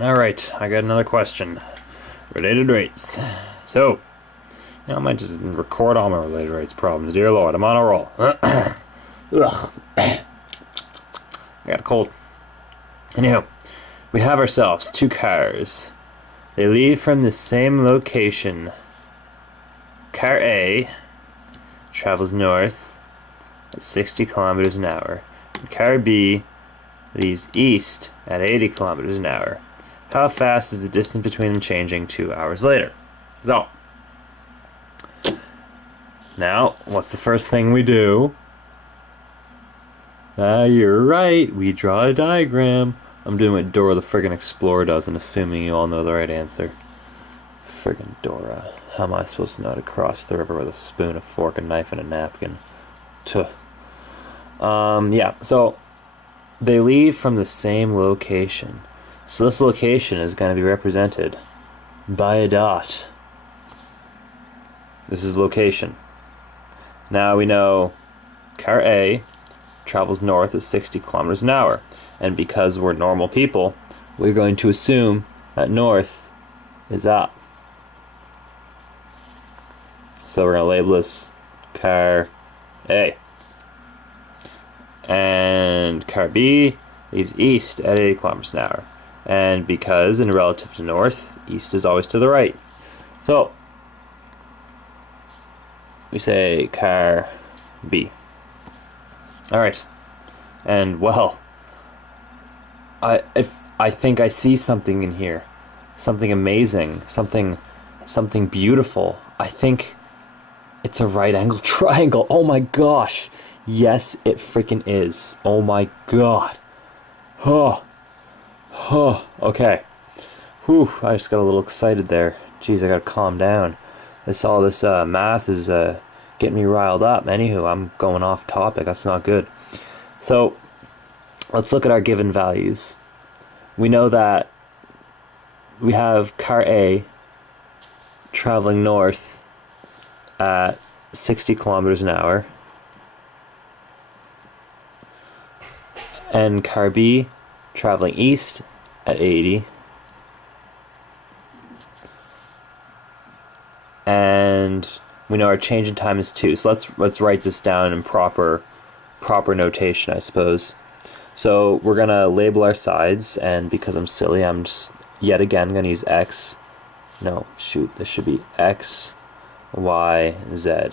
Alright, I got another question. Related rates. So, I might just record all my related rates problems. Dear Lord, I'm on a roll. Ugh. I got a cold. Anyhow, we have ourselves two cars. They leave from the same location. Car A travels north at 60 kilometers an hour. And car B leaves east at 80 kilometers an hour. How fast is the distance between them changing 2 hours later? So, now, what's the first thing we do? You're right, we draw a diagram. I'm doing what Dora the friggin' Explorer does and assuming you all know the right answer. Friggin' Dora. How am I supposed to know how to cross the river with a spoon, a fork, a knife, and a napkin? Tuh. Yeah, so they leave from the same location. So this location is going to be represented by a dot. This is location. Now we know car A travels north at 60 kilometers an hour. And because we're normal people, we're going to assume that north is up. So we're going to label this car A. And car B leaves east at 80 kilometers an hour. And because in relative to north, east is always to the right. So we say car B. Alright. And well, I think I see something in here. Something amazing. Something beautiful. I think it's a right angle triangle. Oh my gosh. Yes, it freaking is. Oh my god. Okay. Whew, I just got a little excited there. Jeez, I gotta calm down. All this math is getting me riled up. Anywho, I'm going off topic. That's not good. So, let's look at our given values. We know that we have car A traveling north at 60 kilometers an hour. And car B traveling east at 80. And we know our change in time is 2. So let's write this down in proper notation, I suppose. So we're gonna label our sides, and because I'm silly, I'm just yet again gonna use X. No, shoot, this should be X, Y, Z.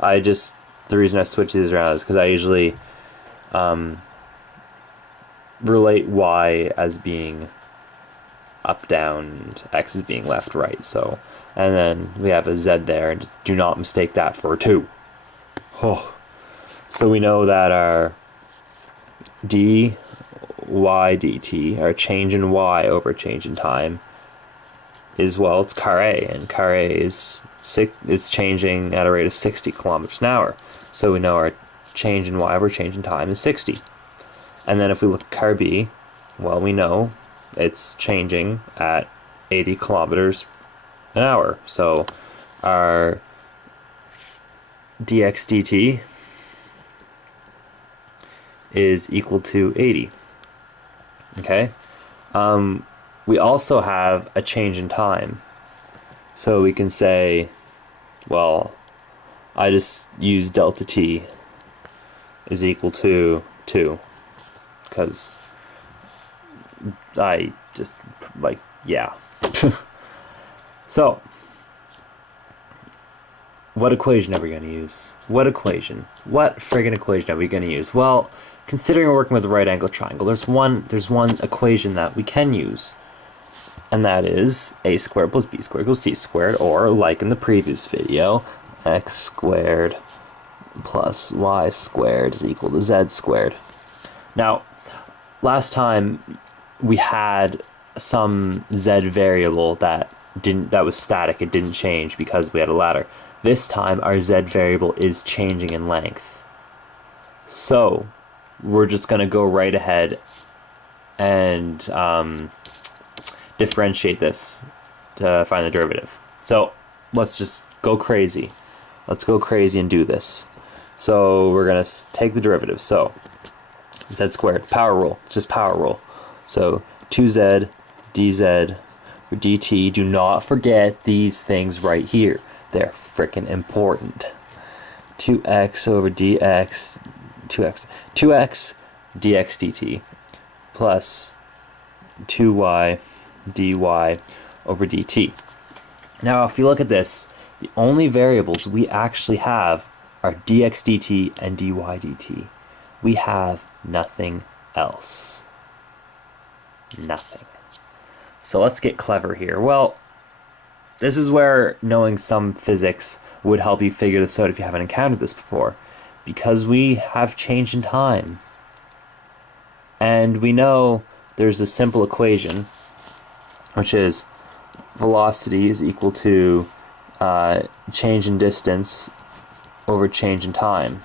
The reason I switch these around is because I usually relate Y as being up, down, and X as being left, right. So, and then we have a Z there, and just do not mistake that for a 2. Oh. So we know that our dy dt, our change in y over change in time, is, well, it's car A, and car A is changing at a rate of 60 kilometers an hour. So we know our change in y over change in time is 60. And then if we look at car B, well, we know it's changing at 80 kilometers an hour. So our dx dt is equal to 80. Okay? We also have a change in time. So we can say, well, I just use delta t is equal to 2. Because I just, yeah. So, what equation are we going to use? What friggin' equation are we going to use? Well, considering we're working with a right angle triangle, there's one equation that we can use, and that is a squared plus b squared equals c squared, or like in the previous video, x squared plus y squared is equal to z squared. Now, last time we had some z variable that was static, it didn't change because we had a ladder. This time our z variable is changing in length. So we're just going to go right ahead and differentiate this to find the derivative. So let's just go crazy. Let's go crazy and do this. So we're going to take the derivative. So z squared, power rule, it's just power rule. So 2z dz over dt. Do not forget these things right here. They're freaking important. 2x over dx, 2x dx dt plus 2y dy over dt. Now, if you look at this, the only variables we actually have are dx dt and dy dt. We have nothing else. Nothing. So let's get clever here. Well, this is where knowing some physics would help you figure this out if you haven't encountered this before. Because we have change in time. And we know there's a simple equation, which is velocity is equal to change in distance over change in time.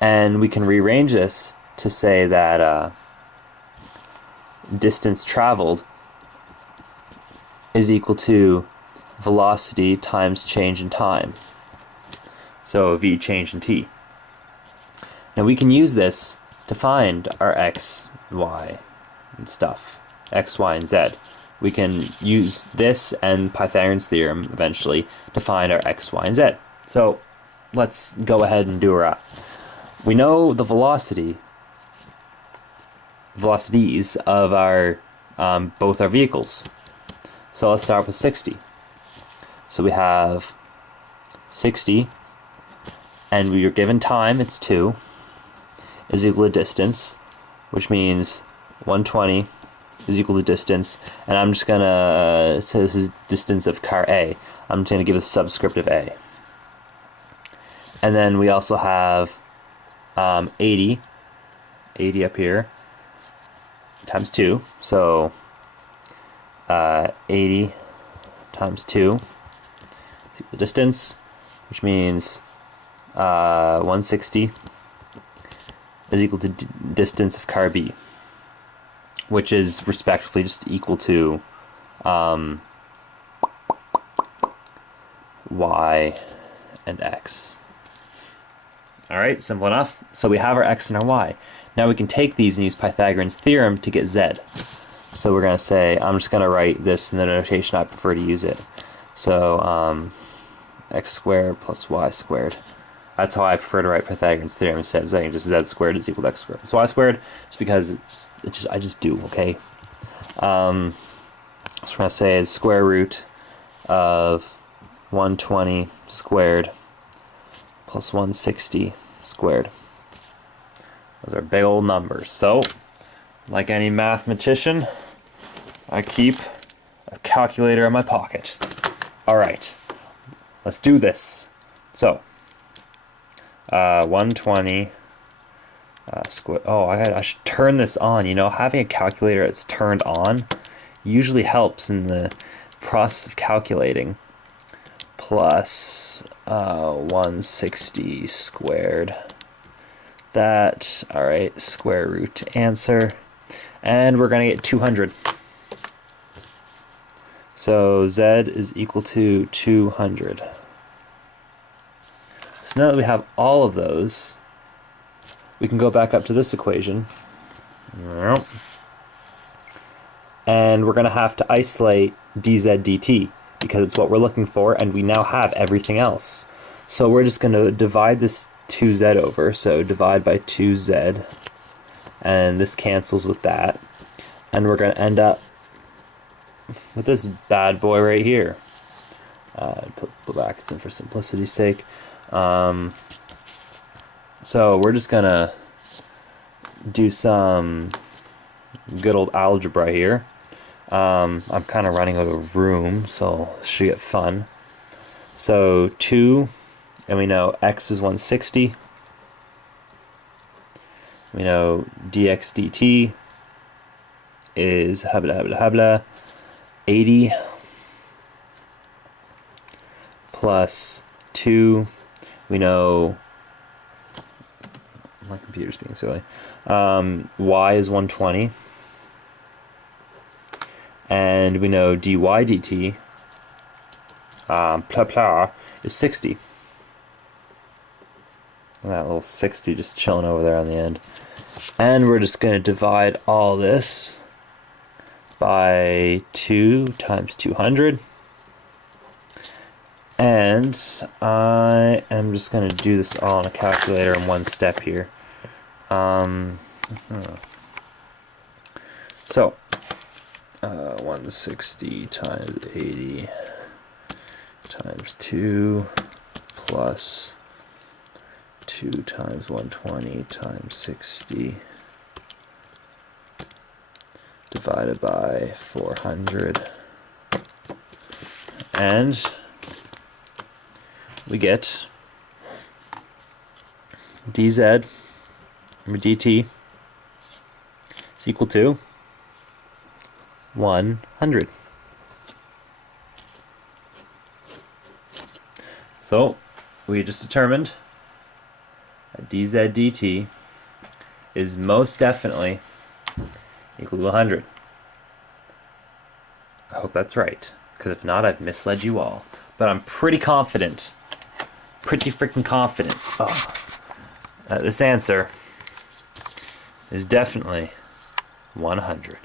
And we can rearrange this to say that distance traveled is equal to velocity times change in time. So v change in t. Now we can use this to find our x, y, and stuff. X, y, and z. We can use this and Pythagorean's theorem eventually to find our x, y, and z. So let's go ahead and do our we know the velocities of our both our vehicles. So let's start with 60. So we have 60, and we are given time, it's 2, is equal to distance, which means 120 is equal to distance, and I'm just gonna say this is distance of car A. I'm just gonna give a subscript of A. And then we also have 80 up here times 2, so 80 times 2 is the distance, which means 160 is equal to distance of car B, which is respectively just equal to y and x. Alright, simple enough. So we have our x and our y. Now we can take these and use Pythagorean's theorem to get z. So we're going to say, I'm just going to write this in the notation I prefer to use it. So x squared plus y squared. That's how I prefer to write Pythagorean's theorem instead of saying just z squared is equal to x squared. So y squared, just because I just do, okay? So we're going to say the square root of 120 squared plus 160 squared. Those are big old numbers. So, like any mathematician, I keep a calculator in my pocket. Alright, let's do this. So, 120 square. Oh, I should turn this on. You know, having a calculator that's turned on usually helps in the process of calculating. Plus 160 squared. That, alright, square root answer. And we're going to get 200. So z is equal to 200. So now that we have all of those, we can go back up to this equation. And we're going to have to isolate dz dt, because it's what we're looking for, and we now have everything else. So we're just going to divide this 2z over, so divide by 2z, and this cancels with that, and we're going to end up with this bad boy right here. Put brackets in for simplicity's sake. So we're just going to do some good old algebra here. I'm kind of running out of room, so this should get fun. So 2, and we know x is 160. We know dx dt is 80 plus 2. We know, my computer's being silly. Y is 120. And we know dy dt is 60. And that little 60 just chilling over there on the end. And we're just going to divide all this by 2 times 200. And I am just going to do this all on a calculator in one step here. So, 160 times 80 times 2 plus 2 times 120 times 60 divided by 400, and we get dz or dt is equal to 100. So we just determined that dz dt is most definitely equal to 100. I hope that's right, because if not, I've misled you all. But I'm pretty confident, pretty freaking confident, that this answer is definitely 100.